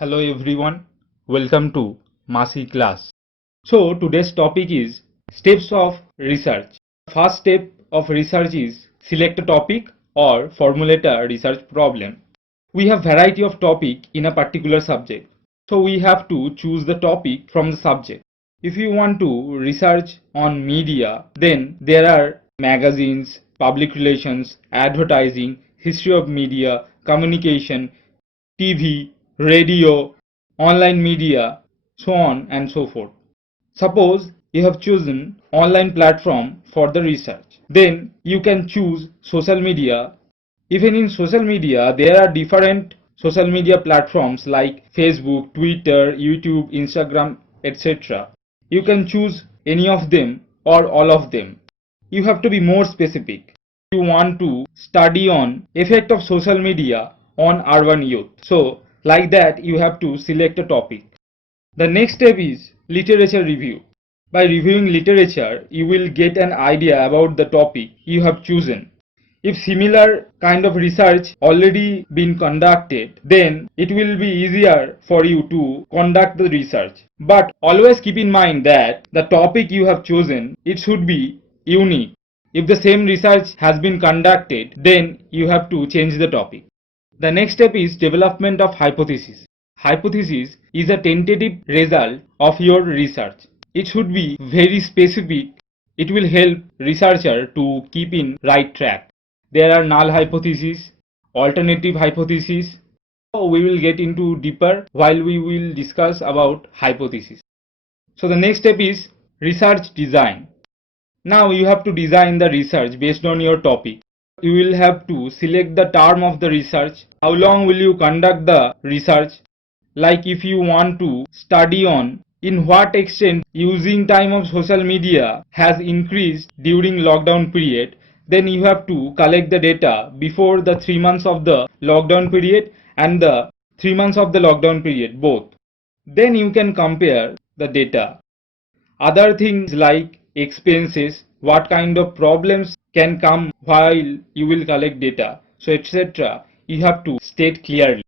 Hello everyone, welcome to Masi class. So today's topic is steps of research. First step of research is select a topic or formulate a research problem. We have variety of topic in a particular subject. So we have to choose the topic from the subject. If you want to research on media, then there are magazines, public relations, advertising, history of media, communication, TV, radio, online media, so on and so forth. Suppose you have chosen online platform for the research. Then you can choose social media. Even in social media, there are different social media platforms like Facebook, Twitter, YouTube, Instagram, etc. You can choose any of them or all of them. You have to be more specific. You want to study on effect of social media on urban youth. So like that you have to select a topic. The next step is literature review. By reviewing literature, you will get an idea about the topic you have chosen. If similar kind of research already been conducted, then it will be easier for you to conduct the research. But always keep in mind that the topic you have chosen, it should be unique. If the same research has been conducted, then you have to change the topic. The next step is development of hypothesis. Hypothesis is a tentative result of your research. It should be very specific. It will help researcher to keep in right track. There are null hypothesis, alternative hypothesis. So we will get into deeper while we will discuss about hypothesis. So the next step is research design. Now you have to design the research based on your topic. You will have to select the term of the research. How long will you conduct the research? Like if you want to study on in what extent using time of social media has increased during lockdown period, then you have to collect the data before the 3 months of the lockdown period and the 3 months of the lockdown period both. Then you can compare the data. Other things like expenses, what kind of problems can come while you will collect data, so etc. you have to state clearly.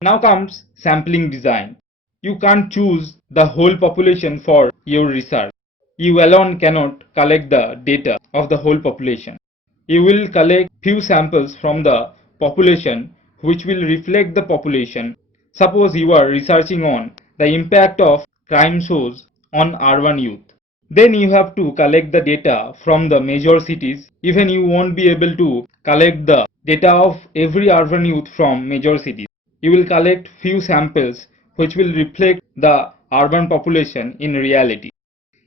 Now comes sampling design. You can't choose the whole population for your research. You alone cannot collect the data of the whole population. You will collect few samples from the population which will reflect the population. Suppose you are researching on the impact of crime shows on urban youth. Then you have to collect the data from the major cities. Even you won't be able to collect the data of every urban youth from major cities. You will collect few samples which will reflect the urban population in reality.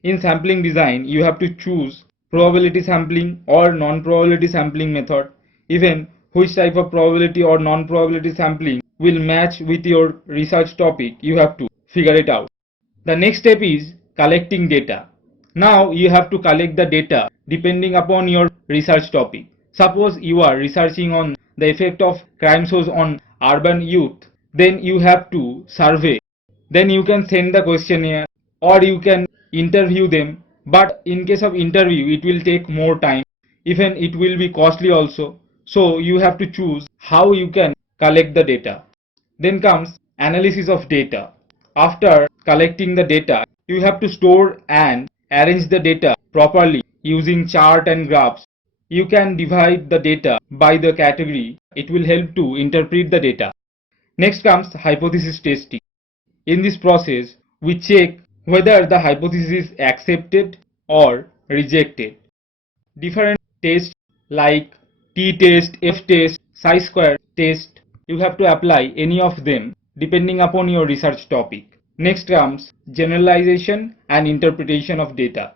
In sampling design, you have to choose probability sampling or non-probability sampling method. Even which type of probability or non-probability sampling will match with your research topic, you have to figure it out. The next step is collecting data. Now you have to collect the data depending upon your research topic. Suppose you are researching on the effect of crime shows on urban youth, then you have to survey. Then you can send the questionnaire or you can interview them. But in case of interview, it will take more time. Even it will be costly also. So you have to choose how you can collect the data. Then comes analysis of data. After collecting the data, you have to store and arrange the data properly using chart and graphs. You can divide the data by the category. It will help to interpret the data. Next comes hypothesis testing. In this process, we check whether the hypothesis is accepted or rejected. Different tests like t-test, f-test, chi-square test, you have to apply any of them depending upon your research topic. Next comes generalization and interpretation of data.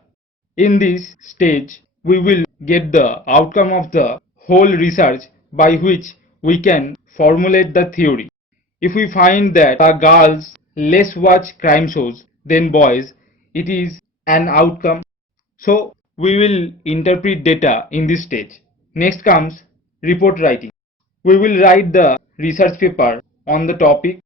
In this stage, we will get the outcome of the whole research by which we can formulate the theory. If we find that girls less watch crime shows than boys, it is an outcome. So we will interpret data in this stage. Next comes report writing. We will write the research paper on the topic.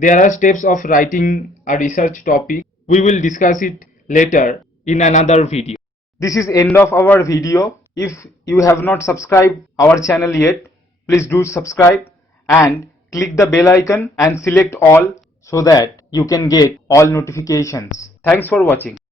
There are steps of writing a research topic. We will discuss it later in another video. This is end of our video. If you have not subscribed our channel yet, please do subscribe and click the bell icon and select all so that you can get all notifications. Thanks for watching.